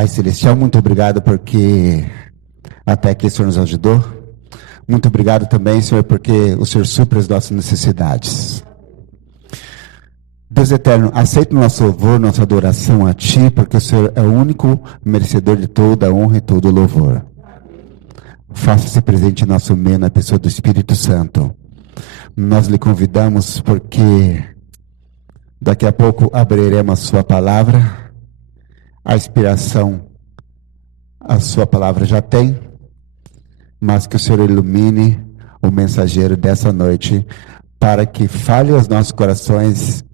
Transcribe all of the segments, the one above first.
Pai Celestial, muito obrigado porque até aqui o Senhor nos ajudou. Muito obrigado também, Senhor, porque o Senhor supre as nossas necessidades. Deus eterno, aceita o nosso louvor, nossa adoração a Ti, porque o Senhor é o único merecedor de toda a honra e todo o louvor. Faça-se presente em nosso meio na pessoa do Espírito Santo. Nós lhe convidamos porque daqui a pouco abriremos a Sua palavra. A inspiração, a Sua palavra já tem, mas que o Senhor ilumine o mensageiro dessa noite para que fale aos nossos corações,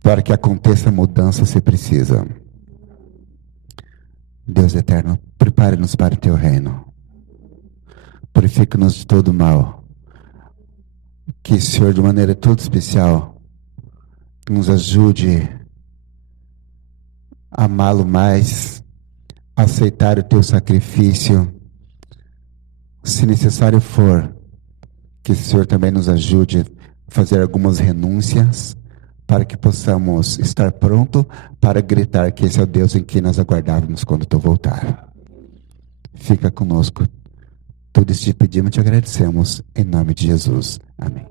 para que aconteça mudança se precisa. Deus eterno, prepare-nos para o Teu reino. Purifica-nos de todo mal. Que o Senhor, de maneira toda especial, nos ajude a amá-lo mais, a aceitar o Teu sacrifício. Se necessário for, que o Senhor também nos ajude a fazer algumas renúncias, para que possamos estar pronto para gritar que esse é o Deus em que nós aguardávamos quando Tu voltar. Fica conosco. Tudo isso te pedimos e te agradecemos, em nome de Jesus. Amém.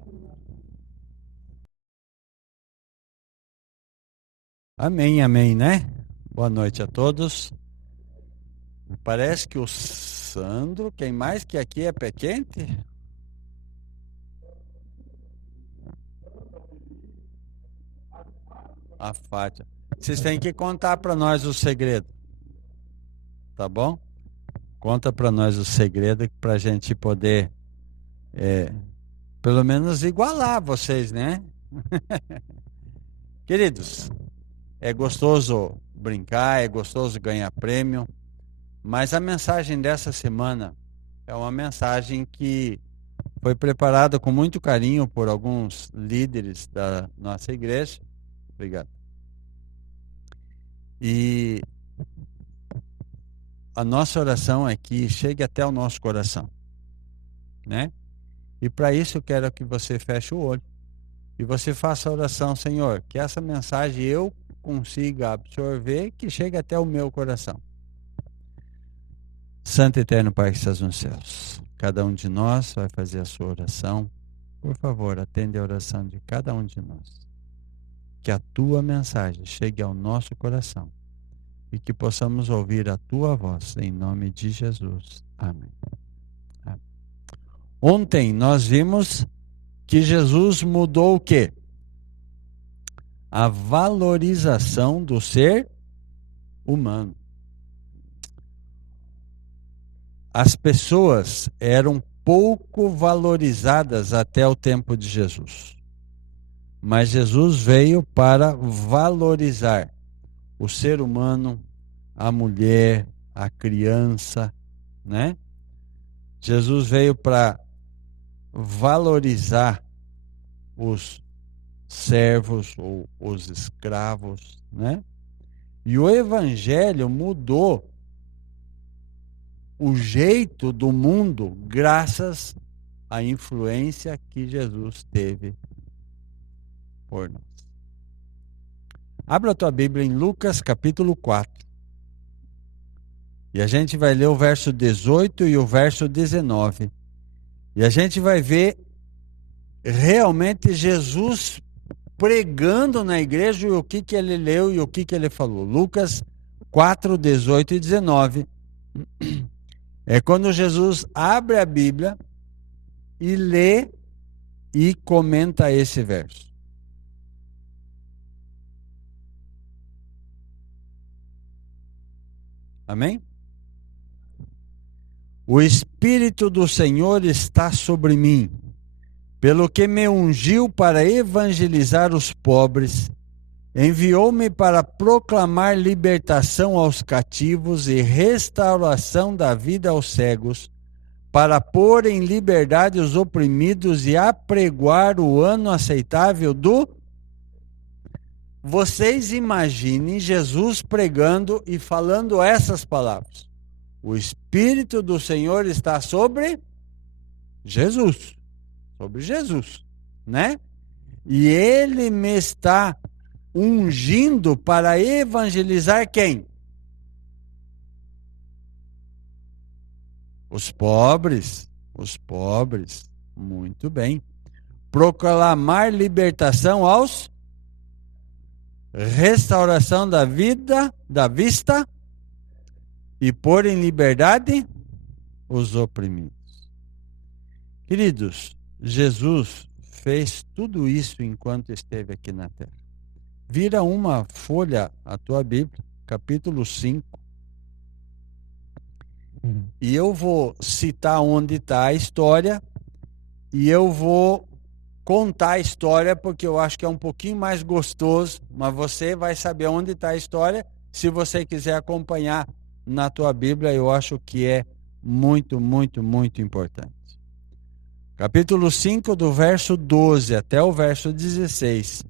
Amém, amém, né? Boa noite a todos. Parece que o Sandro, quem mais que aqui é pé quente? A Fátima. Vocês têm que contar para nós o segredo, tá bom? Conta para nós o segredo para a gente poder, pelo menos, igualar vocês, né? Queridos, é gostoso brincar, é gostoso ganhar prêmio, mas a mensagem dessa semana é uma mensagem que foi preparada com muito carinho por alguns líderes da nossa igreja. Obrigado. E a nossa oração é que chegue até o nosso coração, né? E para isso eu quero que você feche o olho e você faça a oração: Senhor, que essa mensagem eu consiga absorver, que chegue até o meu coração. Santo e eterno Pai que estás nos céus, cada um de nós vai fazer a sua oração. Por favor, atende a oração de cada um de nós. Que a tua mensagem chegue ao nosso coração e que possamos ouvir a tua voz, em nome de Jesus. Amém. Amém. Ontem nós vimos que Jesus mudou o quê? A valorização do ser humano. As pessoas eram pouco valorizadas até o tempo de Jesus. Mas Jesus veio para valorizar o ser humano, a mulher, a criança, né? Jesus veio para valorizar os servos ou os escravos, né? E o evangelho mudou o jeito do mundo graças à influência que Jesus teve por nós. Abra a tua Bíblia em Lucas capítulo 4. E a gente vai ler o verso 18 e o verso 19. E a gente vai ver realmente Jesus pregando na igreja e o que ele leu e o que ele falou. Lucas 4, 18 e 19. É quando Jesus abre a Bíblia e lê e comenta esse verso. Amém? O Espírito do Senhor está sobre mim, pelo que me ungiu para evangelizar os pobres, enviou-me para proclamar libertação aos cativos e restauração da vida aos cegos, para pôr em liberdade os oprimidos e apregoar o ano aceitável do... Vocês imaginem Jesus pregando e falando essas palavras. O Espírito do Senhor está sobre Jesus. Sobre Jesus, né? E Ele me está ungindo para evangelizar quem? Os pobres. Muito bem. Proclamar libertação aos, restauração da vida, da vista, e pôr em liberdade os oprimidos. Queridos, Jesus fez tudo isso enquanto esteve aqui na terra. Vira uma folha a tua Bíblia, capítulo 5. E eu vou citar onde está a história, e eu vou contar a história, porque eu acho que é um pouquinho mais gostoso, mas você vai saber onde está a história. Se você quiser acompanhar na tua Bíblia, eu acho que é muito, muito, muito importante. Capítulo 5, do verso 12 até o verso 16.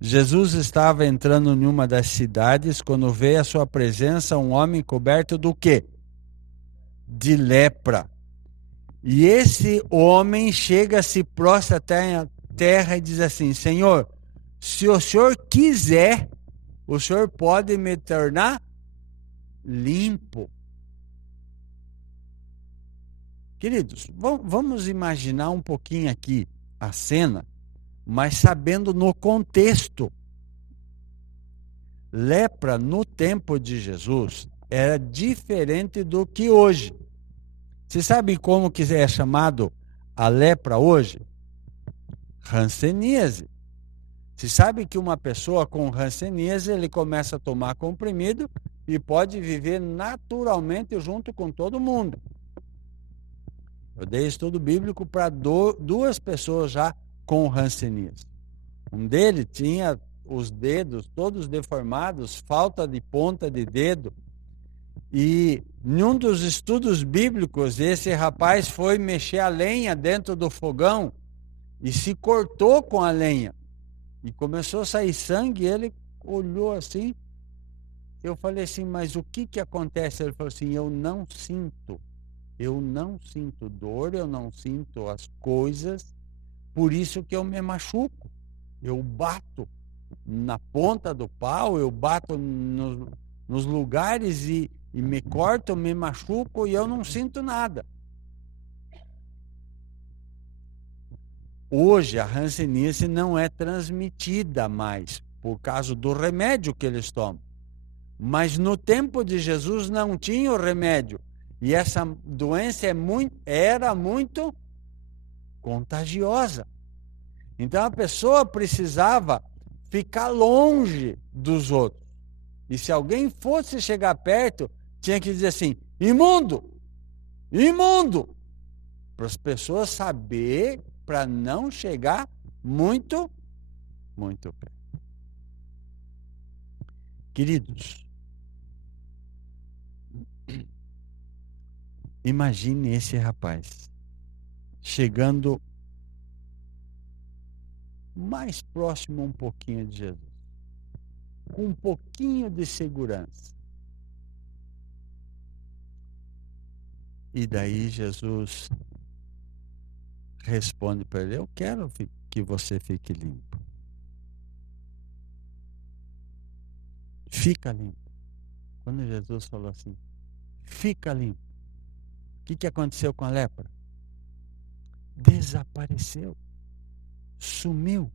Jesus estava entrando em uma das cidades quando veio à sua presença um homem coberto do quê? De lepra. E esse homem chega, se prostra até a terra e diz assim: Senhor, se o Senhor quiser, o Senhor pode me tornar limpo. Queridos, vamos imaginar um pouquinho aqui a cena, mas sabendo no contexto. Lepra no tempo de Jesus era diferente do que hoje. Você sabe como que é chamado a lepra hoje? Hanseníase. Você sabe que uma pessoa com hanseníase, ele começa a tomar comprimido e pode viver naturalmente junto com todo mundo. Eu dei estudo bíblico para duas pessoas já com hanseníase. Um deles tinha os dedos todos deformados, falta de ponta de dedo. E em um dos estudos bíblicos, esse rapaz foi mexer a lenha dentro do fogão e se cortou com a lenha. E começou a sair sangue, ele olhou assim. Eu falei assim, mas o que acontece? Ele falou assim, eu não sinto dor, eu não sinto as coisas, por isso que eu me machuco. Eu bato na ponta do pau, eu bato nos lugares e me corto, me machuco e eu não sinto nada. Hoje a hanseníase não é transmitida mais por causa do remédio que eles tomam. Mas no tempo de Jesus não tinha o remédio. E essa doença era muito contagiosa. Então a pessoa precisava ficar longe dos outros. E se alguém fosse chegar perto, tinha que dizer assim, imundo, imundo, para as pessoas saber, para não chegar muito, muito perto. Queridos, imagine esse rapaz chegando mais próximo um pouquinho de Jesus, com um pouquinho de segurança. E daí Jesus responde para ele, eu quero que você fique limpo. Fica limpo. Quando Jesus falou assim, fica limpo, o que aconteceu com a lepra? Desapareceu. Sumiu.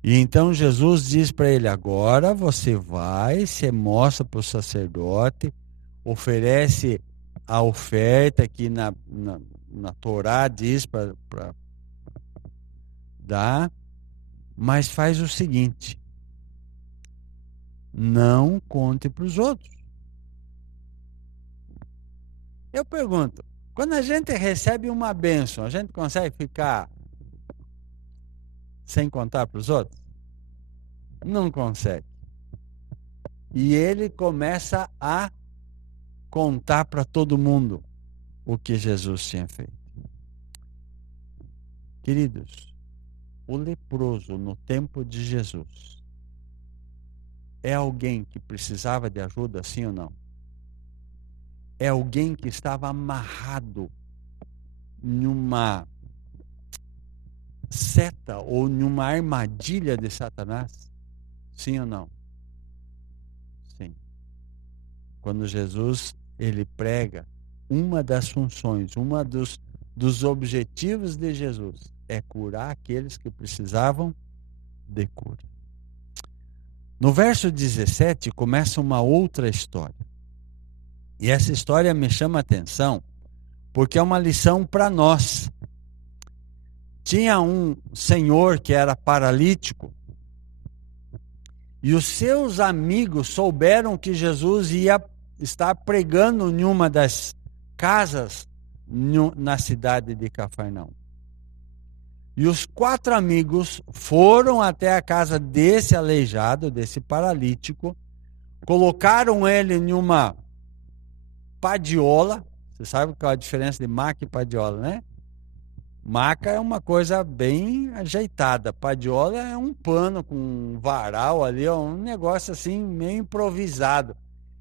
E então Jesus diz para ele, agora você mostra para o sacerdote, oferece a oferta que na Torá diz para dar, mas faz o seguinte, não conte para os outros. Eu pergunto, quando a gente recebe uma bênção, a gente consegue ficar sem contar para os outros? Não consegue. E ele começa a contar para todo mundo o que Jesus tinha feito. Queridos, o leproso no tempo de Jesus é alguém que precisava de ajuda, sim ou não? É alguém que estava amarrado numa seta ou numa armadilha de Satanás? Sim ou não? Sim. Quando Jesus, ele prega uma das funções, dos objetivos de Jesus é curar aqueles que precisavam de cura. No verso 17 começa uma outra história. E essa história me chama a atenção porque é uma lição para nós. Tinha um senhor que era paralítico e os seus amigos souberam que Jesus ia estar pregando em uma das casas na cidade de Cafarnaum. E os 4 amigos foram até a casa desse aleijado, desse paralítico, colocaram ele em uma padiola. Você sabe qual é a diferença de maca e padiola, né? Maca é uma coisa bem ajeitada. Padiola é um pano com um varal ali, um negócio assim meio improvisado.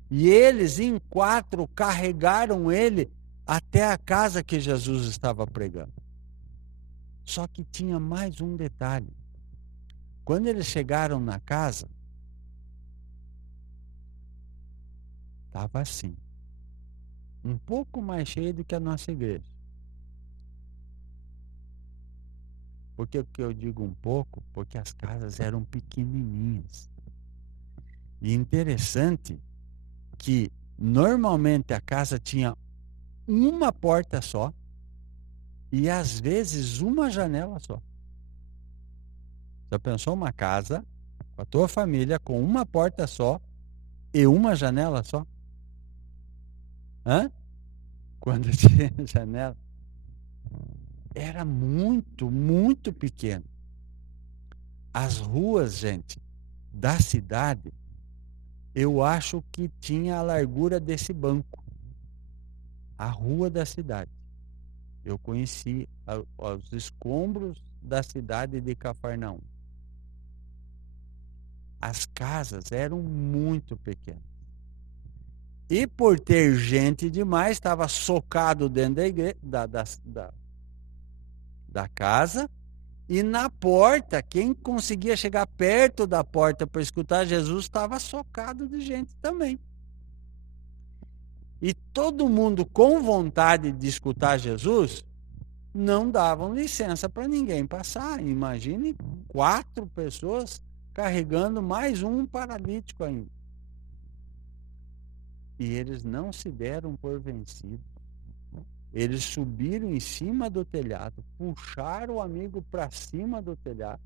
E eles, em 4, carregaram ele até a casa que Jesus estava pregando. Só que tinha mais um detalhe. Quando eles chegaram na casa, estava assim, um pouco mais cheio do que a nossa igreja. Por que eu digo um pouco? Porque as casas eram pequenininhas. E interessante que normalmente a casa tinha uma porta só e às vezes uma janela só. Já pensou uma casa com a tua família com uma porta só e uma janela só? Hã? Quando tinha janela? Era muito, muito pequeno. As ruas, gente, da cidade, eu acho que tinha a largura desse banco. A rua da cidade. Eu conheci os escombros da cidade de Cafarnaum. As casas eram muito pequenas. E por ter gente demais, estava socado dentro da igreja, da casa. E na porta, quem conseguia chegar perto da porta para escutar Jesus estava socado de gente também. E todo mundo com vontade de escutar Jesus, não davam licença para ninguém passar. Imagine 4 pessoas carregando mais um paralítico ainda. E eles não se deram por vencidos. Eles subiram em cima do telhado, puxaram o amigo para cima do telhado,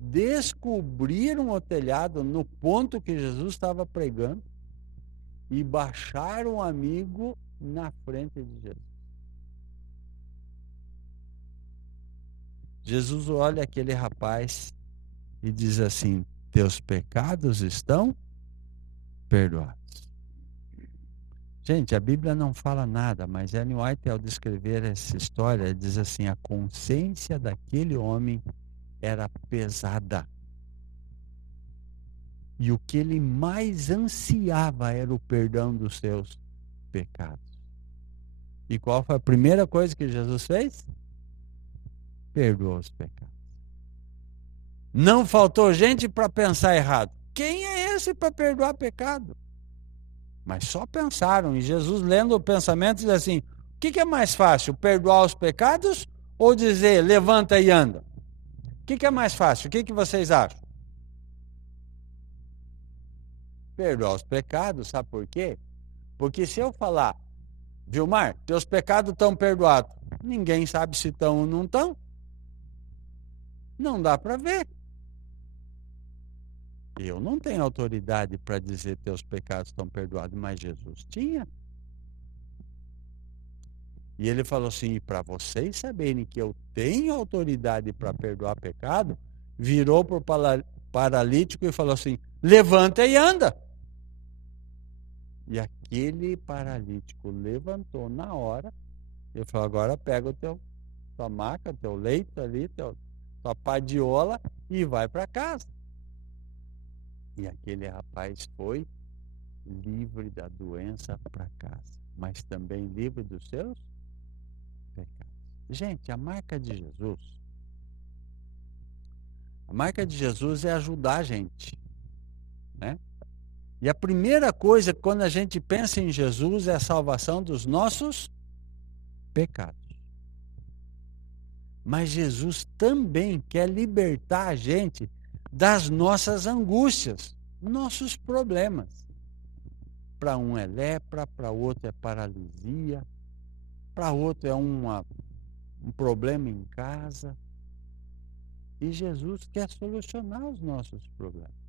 descobriram o telhado no ponto que Jesus estava pregando e baixaram o amigo na frente de Jesus. Jesus olha aquele rapaz e diz assim: teus pecados estão perdoados. Gente, a Bíblia não fala nada, mas Ellen White, ao descrever essa história, diz assim: a consciência daquele homem era pesada. E o que ele mais ansiava era o perdão dos seus pecados. E qual foi a primeira coisa que Jesus fez? Perdoou os pecados. Não faltou gente para pensar errado. Quem é esse para perdoar pecado? Mas só pensaram. E Jesus, lendo o pensamento, diz assim: o que é mais fácil, perdoar os pecados ou dizer levanta e anda? O que é mais fácil? O que vocês acham? Perdoar os pecados, sabe por quê? Porque se eu falar, Vilmar, teus pecados estão perdoados, ninguém sabe se estão ou não estão. Não dá para ver. Eu não tenho autoridade para dizer teus pecados estão perdoados, mas Jesus tinha. E ele falou assim: para vocês saberem que eu tenho autoridade para perdoar pecado, virou para o paralítico e falou assim: levanta e anda. E aquele paralítico levantou na hora. Ele falou: agora pega tua maca, teu leito ali, tua padiola e vai para casa. E aquele rapaz foi livre da doença para casa, mas também livre dos seus pecados. Gente, a marca de Jesus é ajudar a gente, né? E a primeira coisa, quando a gente pensa em Jesus, é a salvação dos nossos pecados. Mas Jesus também quer libertar a gente das nossas angústias, nossos problemas. Para um é lepra, para outro é paralisia, para outro é um problema em casa. E Jesus quer solucionar os nossos problemas.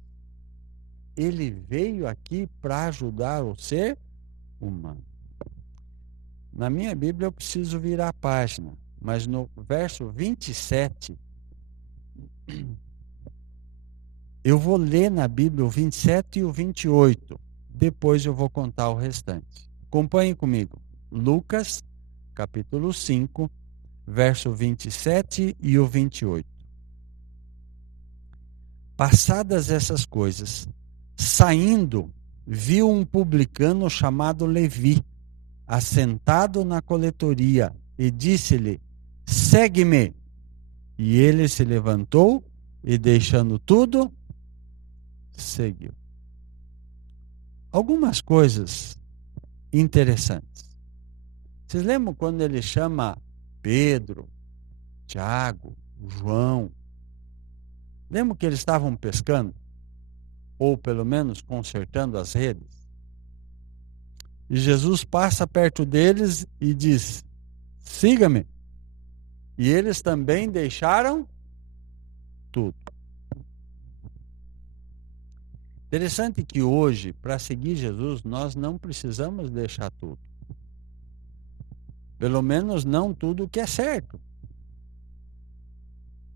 Ele veio aqui para ajudar o ser humano. Na minha Bíblia eu preciso virar a página, mas no verso 27, eu vou ler na Bíblia o 27 e o 28. Depois eu vou contar o restante. Acompanhe comigo. Lucas, capítulo 5, verso 27 e o 28. Passadas essas coisas, saindo, viu um publicano chamado Levi, assentado na coletoria, e disse-lhe: segue-me. E ele se levantou e, deixando tudo, seguiu. Algumas coisas interessantes. Vocês lembram quando ele chama Pedro, Tiago, João? Lembram que eles estavam pescando? Ou pelo menos consertando as redes? E Jesus passa perto deles e diz: siga-me. E eles também deixaram tudo. Interessante que hoje, para seguir Jesus, nós não precisamos deixar tudo. Pelo menos não tudo que é certo.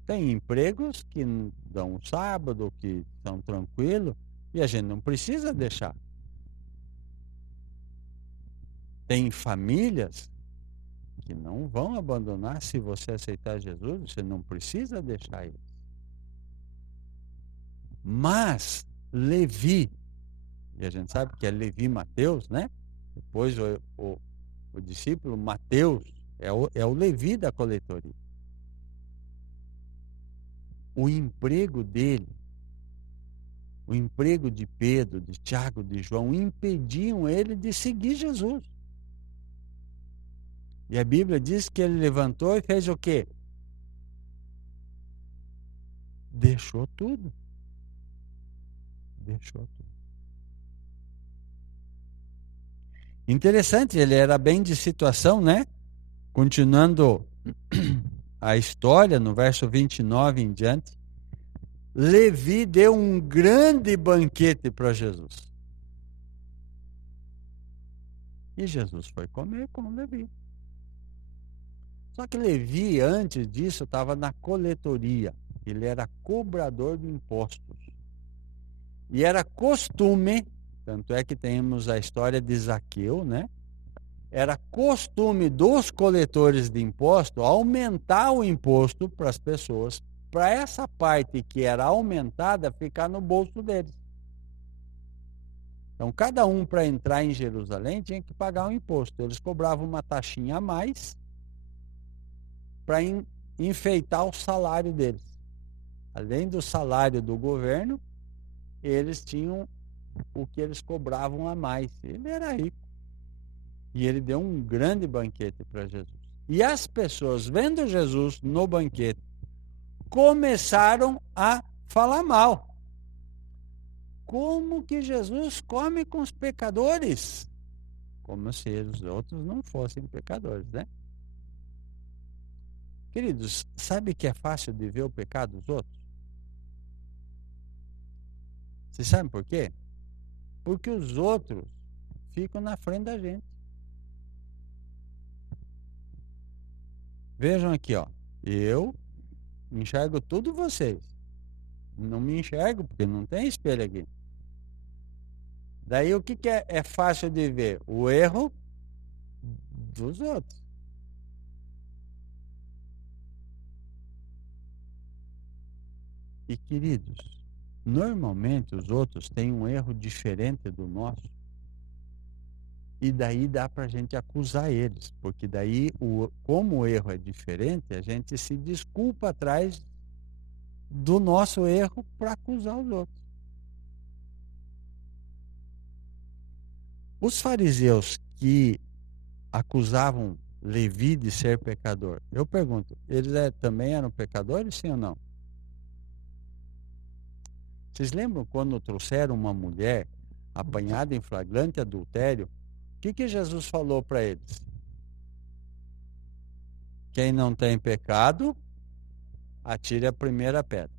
Tem empregos que dão um sábado, que são tranquilos, e a gente não precisa deixar. Tem famílias que não vão abandonar se você aceitar Jesus, você não precisa deixar eles. Mas Levi, e a gente sabe que é Levi Mateus, né? Depois o discípulo Mateus é o Levi da coletoria. O emprego dele, o emprego de Pedro, de Tiago, de João, impediam ele de seguir Jesus. E a Bíblia diz que ele levantou e fez o quê? Deixou tudo. Deixou tudo. Interessante, ele era bem de situação, né? Continuando a história, no verso 29 em diante, Levi deu um grande banquete para Jesus. E Jesus foi comer com Levi. Só que Levi, antes disso, estava na coletoria. Ele era cobrador de impostos. E era costume, tanto é que temos a história de Zaqueu, né? Era costume dos coletores de imposto aumentar o imposto para as pessoas, para essa parte que era aumentada ficar no bolso deles. Então, cada um, para entrar em Jerusalém, tinha que pagar um imposto. Eles cobravam uma taxinha a mais para enfeitar o salário deles. Além do salário do governo, eles tinham o que eles cobravam a mais. Ele era rico. E ele deu um grande banquete para Jesus. E as pessoas, vendo Jesus no banquete, começaram a falar mal. Como que Jesus come com os pecadores? Como se os outros não fossem pecadores, né? Queridos, sabe que é fácil de ver o pecado dos outros? Vocês sabem por quê? Porque os outros ficam na frente da gente. Vejam aqui, ó. Eu enxergo tudo vocês. Não me enxergo porque não tem espelho aqui. Daí o que é fácil de ver? O erro dos outros. E queridos, normalmente os outros têm um erro diferente do nosso. E daí dá para a gente acusar eles. Porque daí, como o erro é diferente, a gente se desculpa atrás do nosso erro para acusar os outros. Os fariseus que acusavam Levi de ser pecador, eu pergunto, eles também eram pecadores, sim ou não? Vocês lembram quando trouxeram uma mulher apanhada em flagrante adultério? O que Jesus falou para eles? Quem não tem pecado, atire a primeira pedra.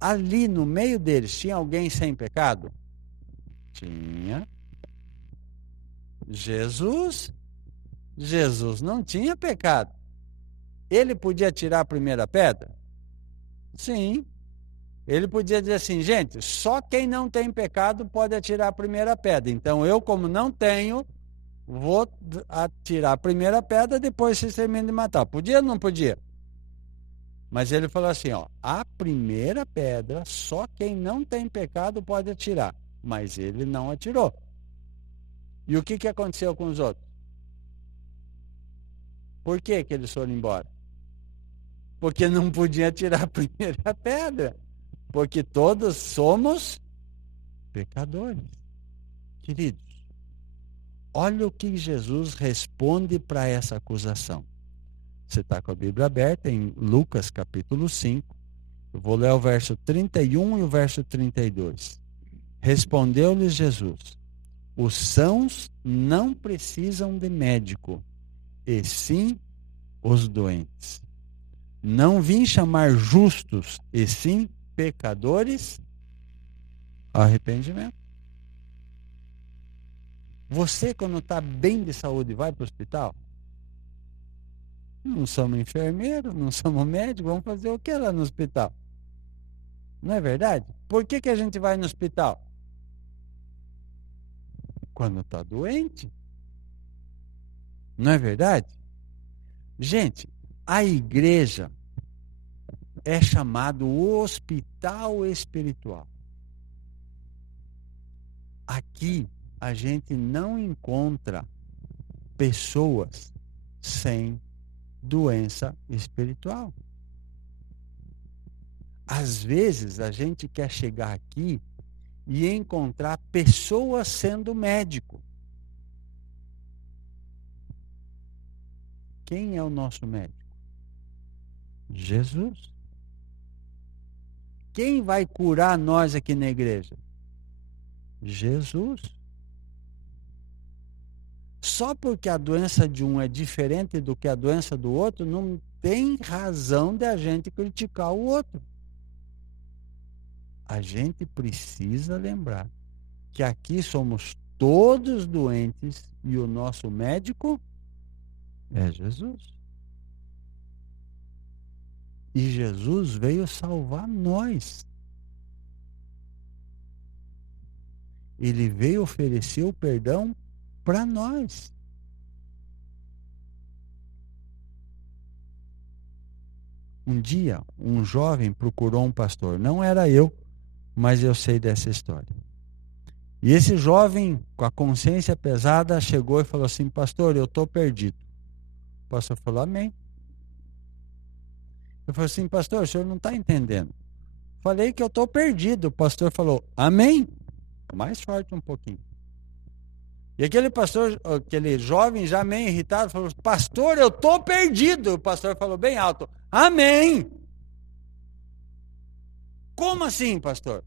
Ali no meio deles, tinha alguém sem pecado? Tinha. Jesus não tinha pecado. Ele podia tirar a primeira pedra? Sim. Ele podia dizer assim, gente, só quem não tem pecado pode atirar a primeira pedra. Então eu, como não tenho, vou atirar a primeira pedra, depois vocês terminam de matar. Podia ou não podia? Mas ele falou assim, ó, a primeira pedra, só quem não tem pecado pode atirar. Mas ele não atirou. E o que aconteceu com os outros? Por que eles foram embora? Porque não podia atirar a primeira pedra. Porque todos somos pecadores. Queridos, olha o que Jesus responde para essa acusação. Você está com a Bíblia aberta em Lucas capítulo 5. Eu vou ler o verso 31 e o verso 32. Respondeu-lhes Jesus: os sãos não precisam de médico, e sim os doentes. Não vim chamar justos, e sim pecadores ao arrependimento. Você, quando está bem de saúde, vai para o hospital? Não somos enfermeiros, não somos médicos, vamos fazer o que lá no hospital? Não é verdade? Por que a gente vai no hospital? Quando está doente. Não é verdade? Gente, a igreja é chamado hospital espiritual. Aqui a gente não encontra pessoas sem doença espiritual. Às vezes a gente quer chegar aqui e encontrar pessoas sendo médico. Quem é o nosso médico? Jesus. Quem vai curar nós aqui na igreja? Jesus. Só porque a doença de um é diferente do que a doença do outro, não tem razão de a gente criticar o outro. A gente precisa lembrar que aqui somos todos doentes e o nosso médico é Jesus. E Jesus veio salvar nós. Ele veio oferecer o perdão para nós. Um dia, um jovem procurou um pastor. Não era eu, mas eu sei dessa história. E esse jovem, com a consciência pesada, chegou e falou assim: pastor, eu estou perdido. O pastor falou: amém. Eu falei assim: pastor, o senhor não está entendendo. Falei que eu estou perdido. O pastor falou: amém. Mais forte um pouquinho. E aquele pastor, aquele jovem já meio irritado, falou: pastor, eu estou perdido. O pastor falou bem alto: amém. Como assim, pastor?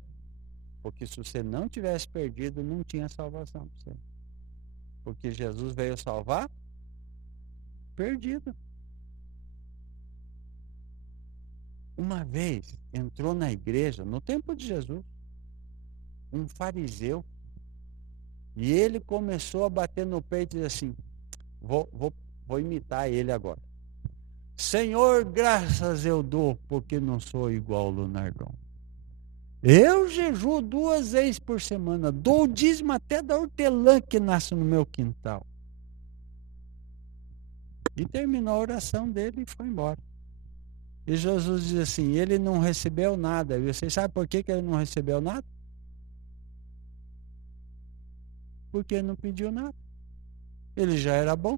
Porque se você não tivesse perdido, não tinha salvação para você. Porque Jesus veio salvar perdido. Uma vez entrou na igreja, no tempo de Jesus, um fariseu, e ele começou a bater no peito e dizer assim: vou imitar ele agora. Senhor, graças eu dou, porque não sou igual ao Lunardon. Eu jejuo 2 vezes por semana, dou o dízimo até da hortelã que nasce no meu quintal. E terminou a oração dele e foi embora. E Jesus diz assim: ele não recebeu nada. E vocês sabem por que ele não recebeu nada? Porque ele não pediu nada. Ele já era bom.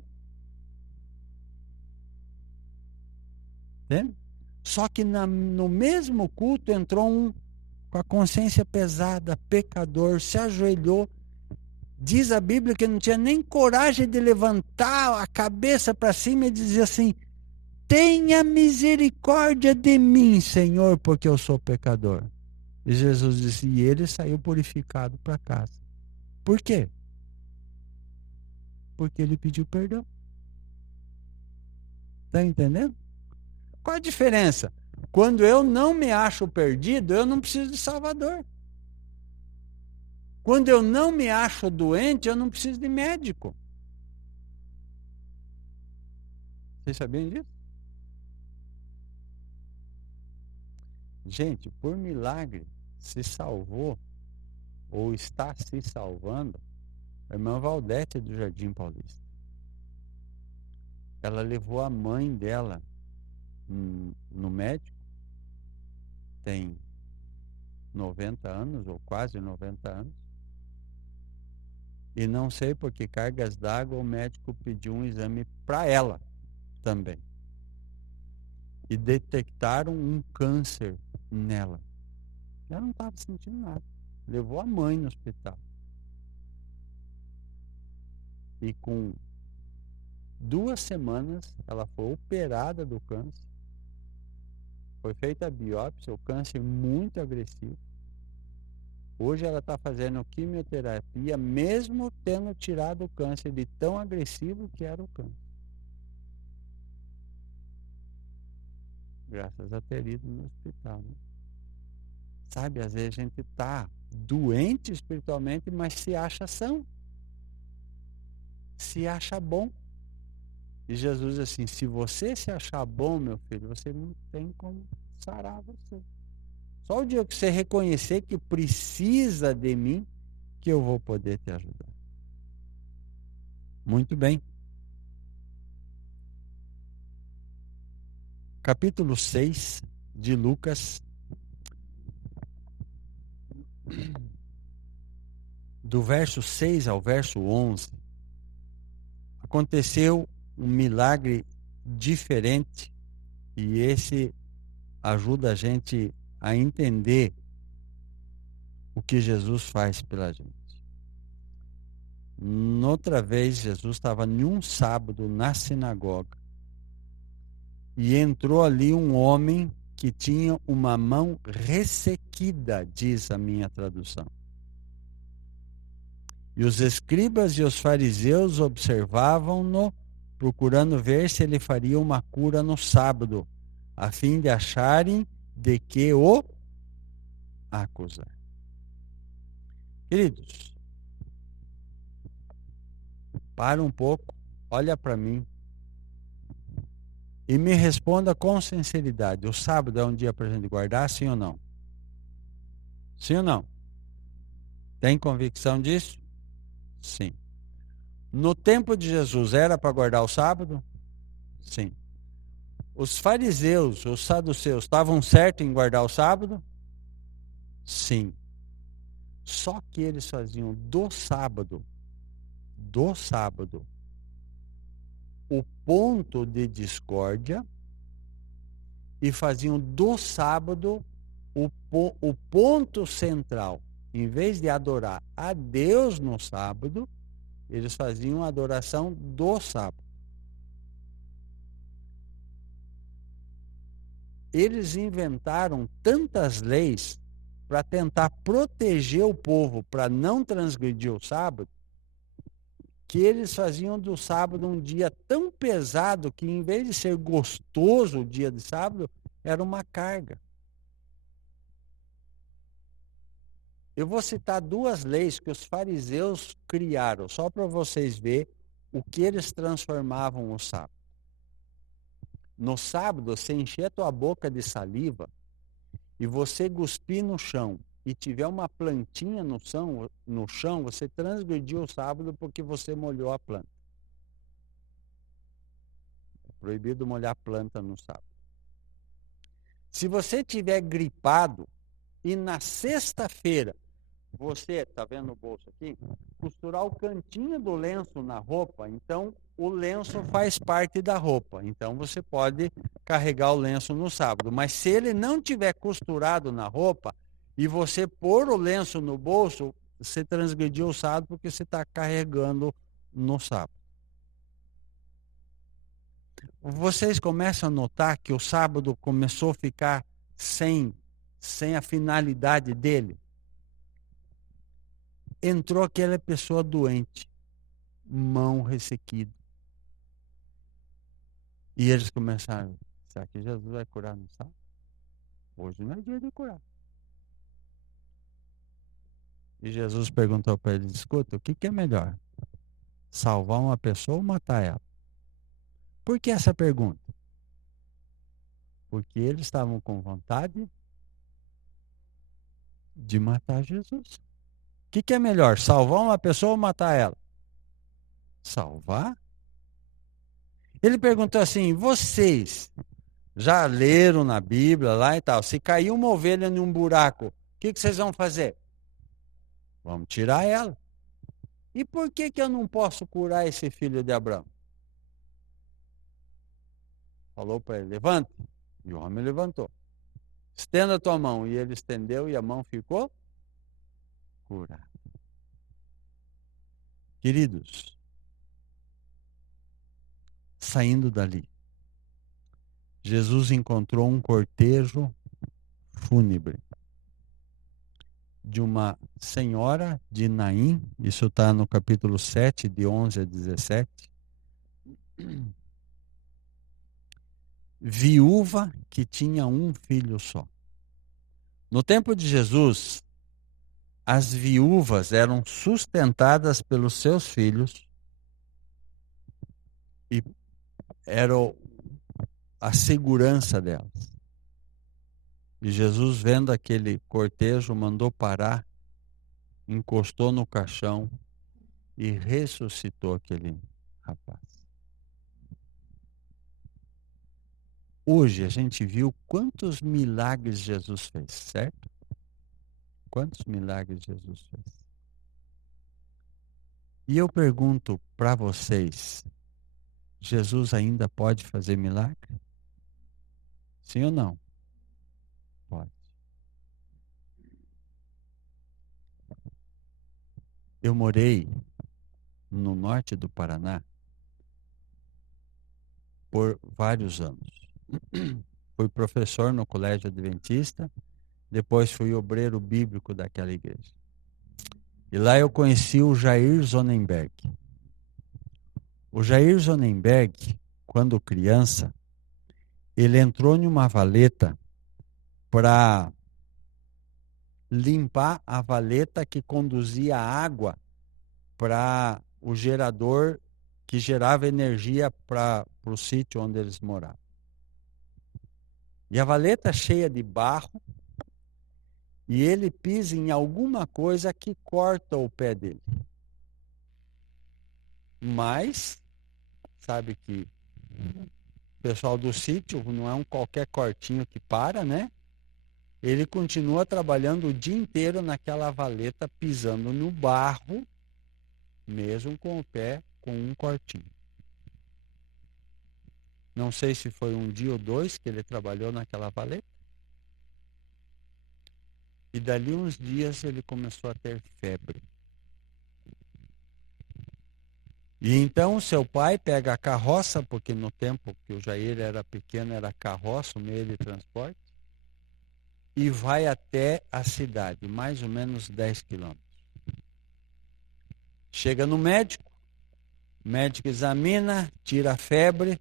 Entende? Só que no mesmo culto entrou um com a consciência pesada, pecador, se ajoelhou Diz a Bíblia que não tinha nem coragem de levantar a cabeça para cima e dizer assim: tenha misericórdia de mim, Senhor, porque eu sou pecador. E Jesus disse, e ele saiu purificado para casa. Por quê? Porque ele pediu perdão. Está entendendo? Qual a diferença? Quando eu não me acho perdido, eu não preciso de Salvador. Quando eu não me acho doente, eu não preciso de médico. Vocês sabiam disso? Gente, por milagre, se salvou, ou está se salvando, a irmã Valdete do Jardim Paulista. Ela levou a mãe dela no médico, tem 90 anos, ou quase 90 anos, e não sei por que cargas d'água o médico pediu um exame para ela também. E detectaram um câncer nela. Ela não estava sentindo nada. Levou a mãe no hospital. E com 2 semanas ela foi operada do câncer. Foi feita a biópsia, o câncer muito agressivo. Hoje ela está fazendo quimioterapia, mesmo tendo tirado o câncer de tão agressivo que era o câncer. Graças a ter ido no hospital. Né? Sabe, às vezes a gente está doente espiritualmente, mas se acha são. Se acha bom. E Jesus diz assim, se você se achar bom, meu filho, você não tem como sarar você. Só o dia que você reconhecer que precisa de mim, que eu vou poder te ajudar. Muito bem. Capítulo 6 de Lucas, do verso 6 ao verso 11, aconteceu um milagre diferente e esse ajuda a gente a entender o que Jesus faz pela gente. Noutra vez, Jesus estava em um sábado na sinagoga e entrou ali um homem que tinha uma mão ressequida, diz a minha tradução. E os escribas e os fariseus observavam-no, procurando ver se ele faria uma cura no sábado, a fim de acharem de que o acusar. Queridos, para um pouco, olha para mim e me responda com sinceridade. O sábado é um dia para a gente guardar, sim ou não? Sim ou não? Tem convicção disso? Sim. No tempo de Jesus era para guardar o sábado? Sim. Os fariseus, os saduceus, estavam certos em guardar o sábado? Sim. Só que eles faziam do sábado, o ponto de discórdia e faziam do sábado o ponto central. Em vez de adorar a Deus no sábado, eles faziam a adoração do sábado. Eles inventaram tantas leis para tentar proteger o povo para não transgredir o sábado, que eles faziam do sábado um dia tão pesado que, em vez de ser gostoso o dia de sábado, era uma carga. Eu vou citar 2 leis que os fariseus criaram, só para vocês verem o que eles transformavam o sábado. No sábado, você encher a tua boca de saliva e você cuspir no chão e tiver uma plantinha no chão, você transgrediu o sábado porque você molhou a planta. É proibido molhar a planta no sábado. Se você tiver gripado e na sexta-feira você, está vendo o bolso aqui? Costurar o cantinho do lenço na roupa, então o lenço faz parte da roupa. Então você pode carregar o lenço no sábado. Mas se ele não tiver costurado na roupa e você pôr o lenço no bolso, você transgrediu o sábado porque você está carregando no sábado. Vocês começam a notar que o sábado começou a ficar sem a finalidade dele. Entrou aquela pessoa doente, mão ressequida. E eles começaram, será que Jesus vai curar no sábado? Hoje não é dia de curar. E Jesus perguntou para eles, escuta, o que é melhor? Salvar uma pessoa ou matar ela? Por que essa pergunta? Porque eles estavam com vontade de matar Jesus. O que é melhor, salvar uma pessoa ou matar ela? Salvar? Ele perguntou assim, vocês já leram na Bíblia lá e tal, se cair uma ovelha em um buraco, o que vocês vão fazer? Vamos tirar ela. E por que eu não posso curar esse filho de Abraão? Falou para ele, levanta. E o homem levantou. Estenda a tua mão. E ele estendeu e a mão ficou curada. Queridos, saindo dali, Jesus encontrou um cortejo fúnebre de uma senhora de Naim, isso está no capítulo 7, de 11 a 17, viúva que tinha um filho só. No tempo de Jesus, as viúvas eram sustentadas pelos seus filhos e era a segurança delas. E Jesus, vendo aquele cortejo, mandou parar, encostou no caixão e ressuscitou aquele rapaz. Hoje a gente viu quantos milagres Jesus fez, certo? Quantos milagres Jesus fez? E eu pergunto para vocês, Jesus ainda pode fazer milagre? Sim ou não? Pode. Eu morei no norte do Paraná por vários anos. Fui professor no colégio adventista, depois fui obreiro bíblico daquela igreja. E lá eu conheci o Jair Zonenberg. O Jair Zonenberg, quando criança, ele entrou em uma valeta para limpar a valeta que conduzia água para o gerador que gerava energia para o sítio onde eles moravam. E a valeta cheia de barro, e ele pisa em alguma coisa que corta o pé dele. Mas, sabe que o pessoal do sítio não é um qualquer cortinho que para, né? Ele continua trabalhando o dia inteiro naquela valeta, pisando no barro, mesmo com o pé com um cortinho. Não sei se foi um dia ou dois que ele trabalhou naquela valeta. E dali uns dias ele começou a ter febre. E então seu pai pega a carroça, porque no tempo que o Jair era pequeno era carroça, o meio de transporte, e vai até a cidade, mais ou menos 10 quilômetros. Chega no médico, o médico examina, tira a febre,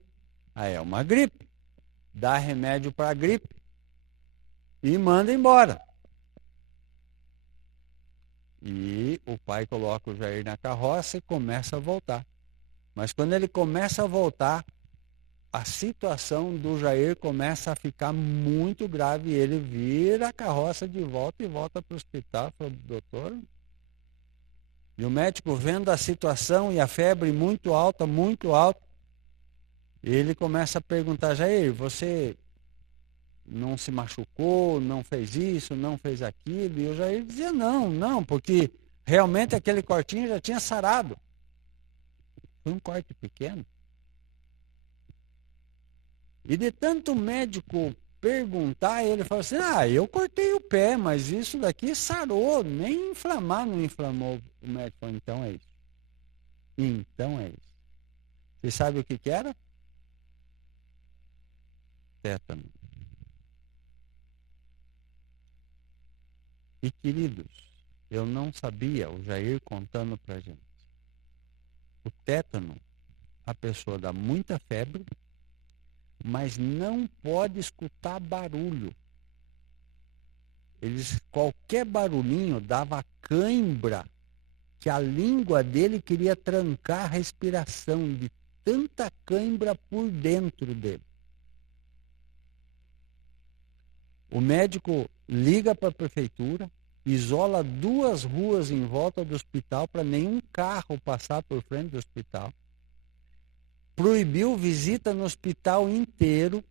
aí é uma gripe, dá remédio para a gripe e manda embora. E o pai coloca o Jair na carroça e começa a voltar. Mas quando ele começa a voltar, a situação do Jair começa a ficar muito grave. Ele vira a carroça de volta e volta para o hospital. Fala, doutor. E o médico, vendo a situação e a febre muito alta, ele começa a perguntar, Jair, você não se machucou, não fez isso, não fez aquilo? E o Jair dizia, não, porque realmente aquele cortinho já tinha sarado. Foi um corte pequeno. E de tanto médico perguntar, ele falou assim, eu cortei o pé, mas isso daqui sarou, nem inflamar não inflamou. O médico falou, então é isso. Então é isso. Você sabe o que era? Tétano. E queridos, eu não sabia, o Jair contando pra gente. O tétano, a pessoa dá muita febre, mas não pode escutar barulho. Qualquer barulhinho dava cãibra, que a língua dele queria trancar a respiração, de tanta cãibra por dentro dele. O médico liga para a prefeitura, isola 2 ruas em volta do hospital para nenhum carro passar por frente do hospital. Proibiu visita no hospital inteiro,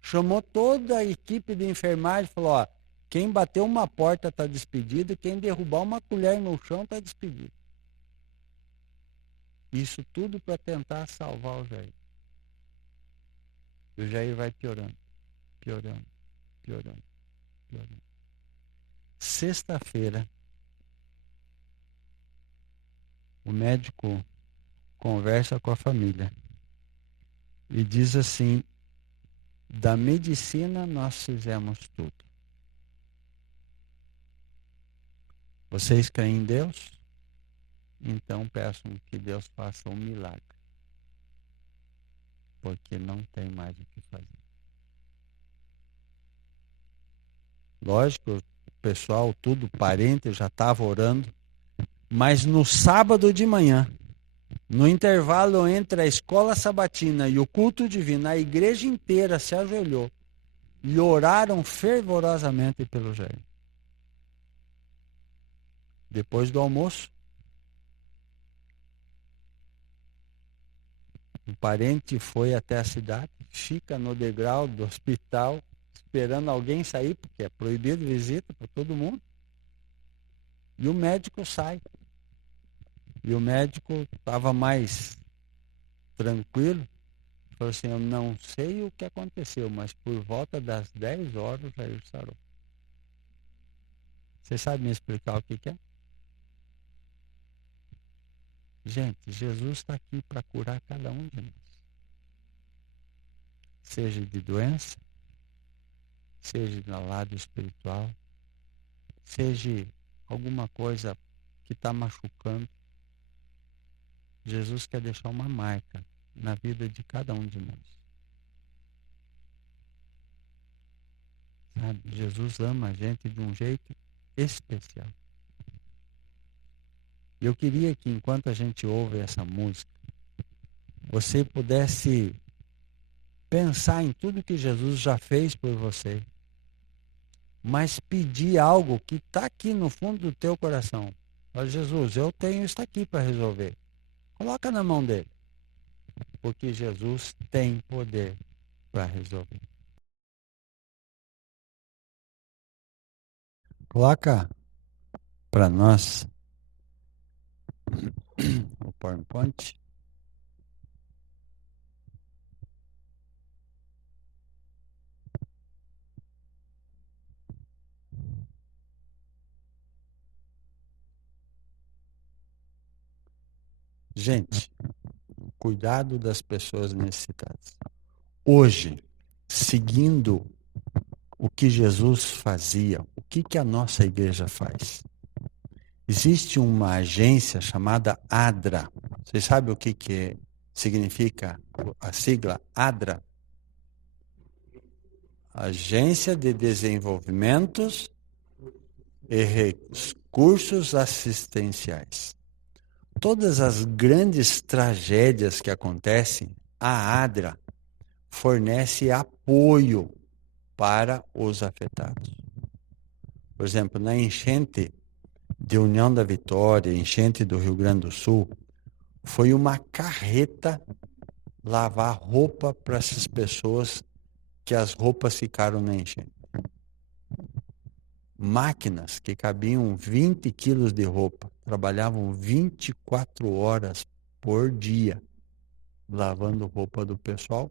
chamou toda a equipe de enfermagem e falou, quem bater uma porta está despedido, quem derrubar uma colher no chão está despedido. Isso tudo para tentar salvar o Jair. E o Jair vai piorando, piorando, piorando, piorando. Sexta-feira, o médico conversa com a família e diz assim, da medicina nós fizemos tudo. Vocês creem em Deus? Então peçam que Deus faça um milagre. Porque não tem mais o que fazer. Lógico, o pessoal, tudo parente, já estava orando. Mas no sábado de manhã, no intervalo entre a escola sabatina e o culto divino, a igreja inteira se ajoelhou e oraram fervorosamente pelo Jair. Depois do almoço, um parente foi até a cidade, fica no degrau do hospital, esperando alguém sair, porque é proibido visita para todo mundo. E o médico sai. E o médico estava mais tranquilo. Falou assim, eu não sei o que aconteceu, mas por volta das 10 horas o Jair sarou. Você sabe me explicar o que é? Gente, Jesus está aqui para curar cada um de nós. Seja de doença, seja no lado espiritual, seja alguma coisa que está machucando. Jesus quer deixar uma marca na vida de cada um de nós. Sabe? Jesus ama a gente de um jeito especial. Eu queria que enquanto a gente ouve essa música, você pudesse pensar em tudo que Jesus já fez por você, mas pedir algo que está aqui no fundo do teu coração. Olha, Jesus, eu tenho isso aqui para resolver. Coloca na mão dele, porque Jesus tem poder para resolver. Coloca para nós o PowerPoint. Gente, cuidado das pessoas necessitadas. Hoje, seguindo o que Jesus fazia, o que a nossa igreja faz? Existe uma agência chamada ADRA. Vocês sabem o que significa a sigla ADRA? Agência de Desenvolvimentos e Recursos Assistenciais. Todas as grandes tragédias que acontecem, a ADRA fornece apoio para os afetados. Por exemplo, na enchente de União da Vitória, enchente do Rio Grande do Sul, foi uma carreta lavar roupa para essas pessoas que as roupas ficaram na enchente. Máquinas que cabiam 20 quilos de roupa, trabalhavam 24 horas por dia, lavando roupa do pessoal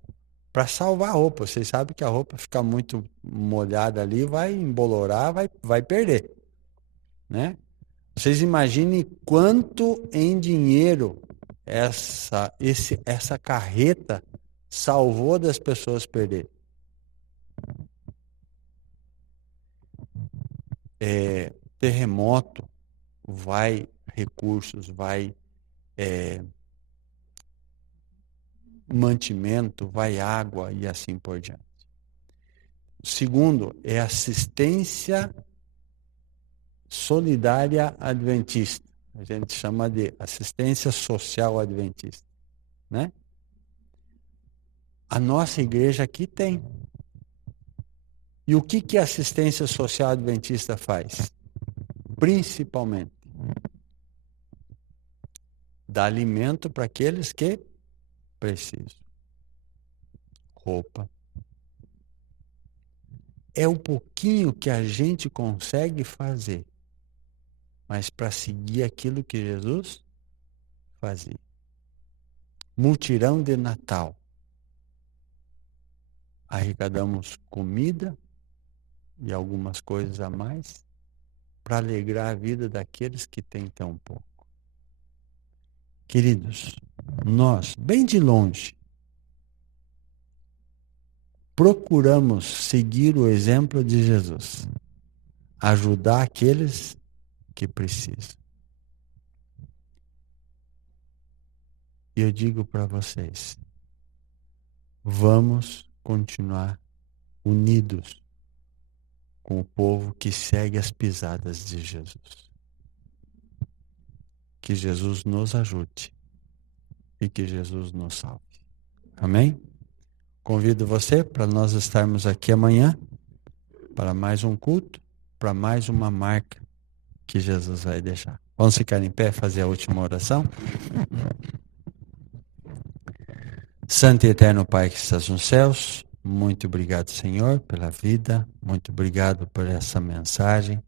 para salvar a roupa. Vocês sabem que a roupa fica muito molhada ali, vai embolorar, vai perder, né? Vocês imaginem quanto em dinheiro essa carreta salvou das pessoas perderem. Terremoto, vai recursos, vai mantimento, vai água e assim por diante. O segundo é assistência solidária adventista. A gente chama de assistência social adventista, né? A nossa igreja aqui tem. E o que a assistência social adventista faz? Principalmente, dá alimento para aqueles que precisam. Roupa. É o pouquinho que a gente consegue fazer, mas para seguir aquilo que Jesus fazia. Mutirão de Natal. Arrecadamos comida e algumas coisas a mais para alegrar a vida daqueles que têm tão pouco. Queridos, nós, bem de longe, procuramos seguir o exemplo de Jesus, ajudar aqueles que precisam. E eu digo para vocês, vamos continuar unidos com o povo que segue as pisadas de Jesus. Que Jesus nos ajude e que Jesus nos salve. Amém? Convido você para nós estarmos aqui amanhã para mais um culto, para mais uma marca que Jesus vai deixar. Vamos ficar em pé, fazer a última oração? Santo e eterno Pai que estás nos céus, muito obrigado, Senhor, pela vida, muito obrigado por essa mensagem,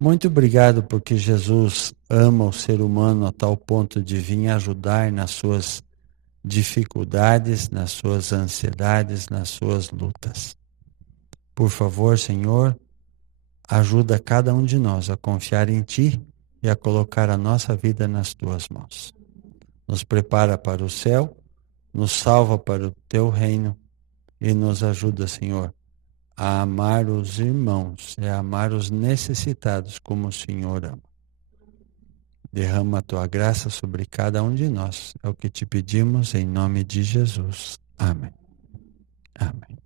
muito obrigado porque Jesus ama o ser humano a tal ponto de vir ajudar nas suas dificuldades, nas suas ansiedades, nas suas lutas. Por favor, Senhor, ajuda cada um de nós a confiar em Ti e a colocar a nossa vida nas Tuas mãos. Nos prepara para o céu, nos salva para o Teu reino e nos ajuda, Senhor, a amar os irmãos e a amar os necessitados como o Senhor ama. Derrama a Tua graça sobre cada um de nós. É o que te pedimos em nome de Jesus. Amém. Amém.